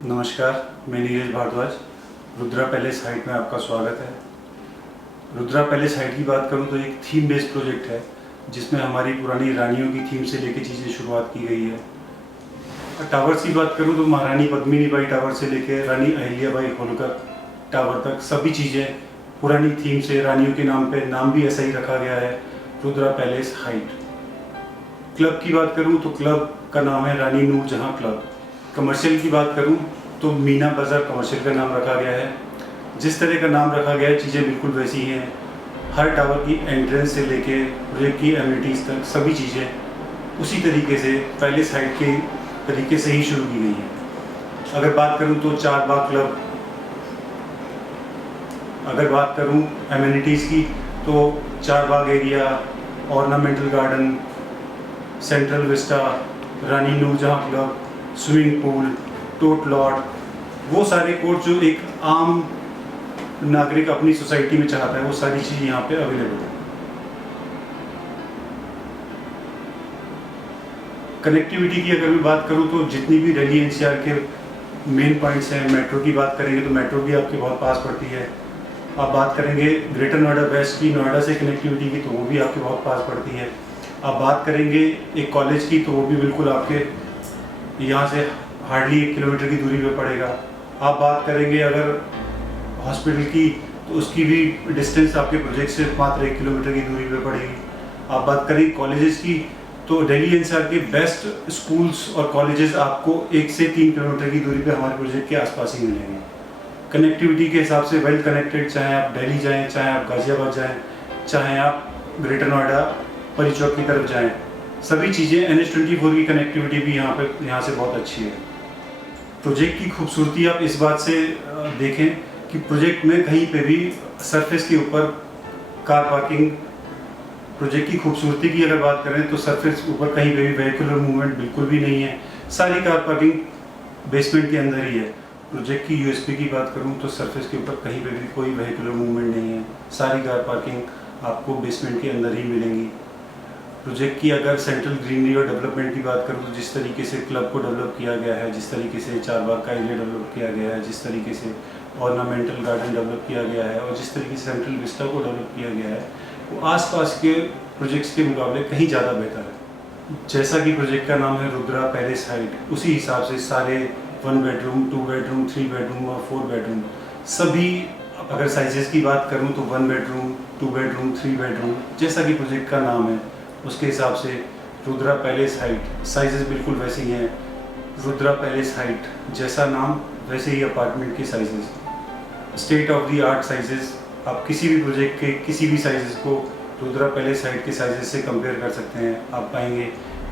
नमस्कार, मैं Neeraj Bhardwaj. Rudra palace height में आपका स्वागत है। रुद्रा पैलेस हाइट की बात करूं तो एक थीम बेस्ड प्रोजेक्ट है जिसमें हमारी पुरानी रानियों की थीम से लेके चीज़ें शुरुआत की गई है। टावर्स की बात करूं तो महारानी पद्मिनी बाई टावर से लेकर रानी अहिल्याबाई होलकर टावर तक सभी चीज़ें पुरानी थीम से रानियों के नाम पे नाम भी ऐसा ही रखा गया है, रुद्रा पैलेस हाइट। क्लब की बात करूं तो क्लब का नाम है रानी नूरजहां क्लब। कमर्शियल की बात करूं तो मीना बाज़ार कमर्शियल का नाम रखा गया है। जिस तरह का नाम रखा गया है चीज़ें बिल्कुल वैसी ही हैं। हर टावर की एंट्रेंस से लेके प्रोजेक्ट की एमिनिटीज़ तक सभी चीज़ें उसी तरीके से पैलेस हाइट के तरीके से ही शुरू की गई हैं। अगर बात करूं तो चार बाग क्लब, अगर बात करूं एमिनिटीज़ की तो चार बाग area, ornamental garden, central vista, Rani Noorjahan club, swimming pool, tot lot, वो सारे कोर्स जो एक आम नागरिक अपनी सोसाइटी में चाहता है वो सारी चीज़ यहाँ पे अवेलेबल है। कनेक्टिविटी की अगर मैं बात करूँ तो जितनी भी दिल्ली एनसीआर के मेन पॉइंट्स हैं, मेट्रो की बात करेंगे तो मेट्रो भी आपके बहुत पास पड़ती है। आप बात करेंगे ग्रेटर नोएडा वेस्ट की, नोएडा से कनेक्टिविटी की, तो वो भी आपके बहुत पास पड़ती है। आप बात करेंगे एक कॉलेज की तो वो भी बिल्कुल आपके यहाँ से हार्डली 1 किलोमीटर की दूरी पे पड़ेगा। आप बात करेंगे अगर हॉस्पिटल की तो उसकी भी डिस्टेंस आपके प्रोजेक्ट से मात्र 1 किलोमीटर की दूरी पे पड़ेगी। आप बात करें कॉलेजेस की तो दिल्ली एनसीआर के बेस्ट स्कूल्स और कॉलेजेस आपको 1 से 3 किलोमीटर की दूरी पे हमारे प्रोजेक्ट के आसपास ही मिलेंगे। कनेक्टिविटी के हिसाब से वेल कनेक्टेड, चाहे आप दिल्ली जाएँ, चाहे आप गाज़ियाबाद जाएँ, चाहे आप ग्रेटर नोएडा परी चौक की तरफ जाएँ, सभी चीज़ें NH24 की कनेक्टिविटी भी यहाँ से बहुत अच्छी है। प्रोजेक्ट की खूबसूरती आप इस बात से देखें कि प्रोजेक्ट में कहीं पे भी सरफेस के ऊपर कार पार्किंग, प्रोजेक्ट की खूबसूरती की अगर बात करें तो सरफेस के ऊपर कहीं पे भी वेहिकुलर मूवमेंट बिल्कुल भी नहीं है। सारी कार पार्किंग बेसमेंट के अंदर ही है। प्रोजेक्ट की USP की बात करूं तो सरफेस के ऊपर कहीं पे भी कोई वेहिकुलर मूवमेंट नहीं है। सारी कार पार्किंग आपको बेसमेंट के अंदर ही मिलेंगी। प्रोजेक्ट की अगर सेंट्रल ग्रीनरी और डेवलपमेंट की बात करूँ तो जिस तरीके से क्लब को डेवलप किया गया है, जिस तरीके से चार बाग का एरिया डेवलप किया गया है, जिस तरीके से ऑर्नामेंटल गार्डन डेवलप किया गया है और जिस तरीके से सेंट्रल विस्टा को डेवलप किया गया है, वो आसपास के प्रोजेक्ट्स के मुकाबले कहीं ज़्यादा बेहतर है। जैसा कि प्रोजेक्ट का नाम है रुद्रा पैलेस हाइट, उसी हिसाब से सारे 1 बेडरूम, 2 बेडरूम, 3 बेडरूम और 4 बेडरूम सभी, अगर साइजेस की बात करूँ तो 1 बेडरूम, 2 बेडरूम, 3 बेडरूम, जैसा कि प्रोजेक्ट का नाम है उसके हिसाब से रुद्रा पैलेस हाइट साइजेस बिल्कुल वैसे ही हैं। रुद्रा पैलेस हाइट जैसा नाम वैसे ही अपार्टमेंट के sizes, state of the art sizes. आप किसी भी प्रोजेक्ट के किसी भी साइजेस को रुद्रा पैलेस हाइट के साइजेस से कंपेयर कर सकते हैं। आप पाएंगे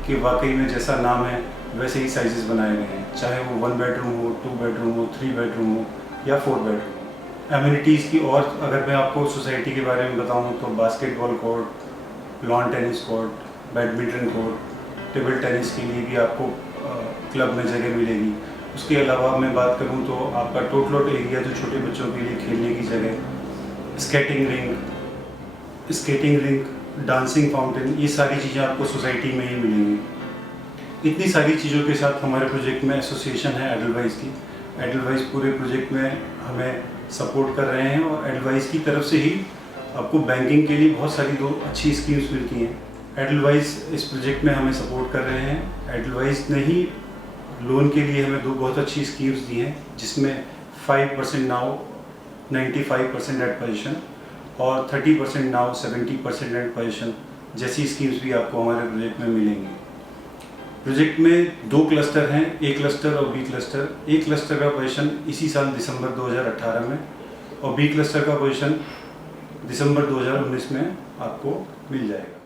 कि वाकई में जैसा नाम है वैसे ही साइजेस बनाए गए हैं, चाहे वो 1 बेडरूम हो, 2 बेडरूम हो, 3 बेडरूम हो या 4 बेडरूम। एमिनिटीज़ की और अगर मैं आपको सोसाइटी के बारे में बताऊँ तो basketball court, lawn tennis court, badminton court, table tennis के लिए भी आपको क्लब में जगह मिलेगी। उसके अलावा मैं बात करूं तो आपका टोट लॉट एरिया जो छोटे बच्चों के लिए खेलने की जगह, स्केटिंग रिंक, डांसिंग फाउंटेन, ये सारी चीज़ें आपको सोसाइटी में ही मिलेंगी। इतनी सारी चीज़ों के साथ हमारे प्रोजेक्ट में एसोसिएशन है एडलवाइज की। एडलवाइज पूरे प्रोजेक्ट में हमें सपोर्ट कर रहे हैं और एडलवाइज की तरफ से ही आपको बैंकिंग के लिए बहुत सारी 2 अच्छी स्कीम्स मिलती हैं। एडलवाइज इस प्रोजेक्ट में हमें सपोर्ट कर रहे हैं। एडलवाइज ने ही लोन के लिए हमें 2 बहुत अच्छी स्कीम्स दी हैं, जिसमें 5% नाउ 95% एट पोजीशन और 30% नाउ 70% एट पोजीशन जैसी स्कीम्स भी आपको हमारे प्रोजेक्ट में मिलेंगी। प्रोजेक्ट में 2 क्लस्टर हैं, A क्लस्टर और B क्लस्टर। A क्लस्टर का पोजीशन इसी साल दिसंबर 2018 में और B क्लस्टर का पोजीशन दिसंबर 2019 में आपको मिल जाएगा।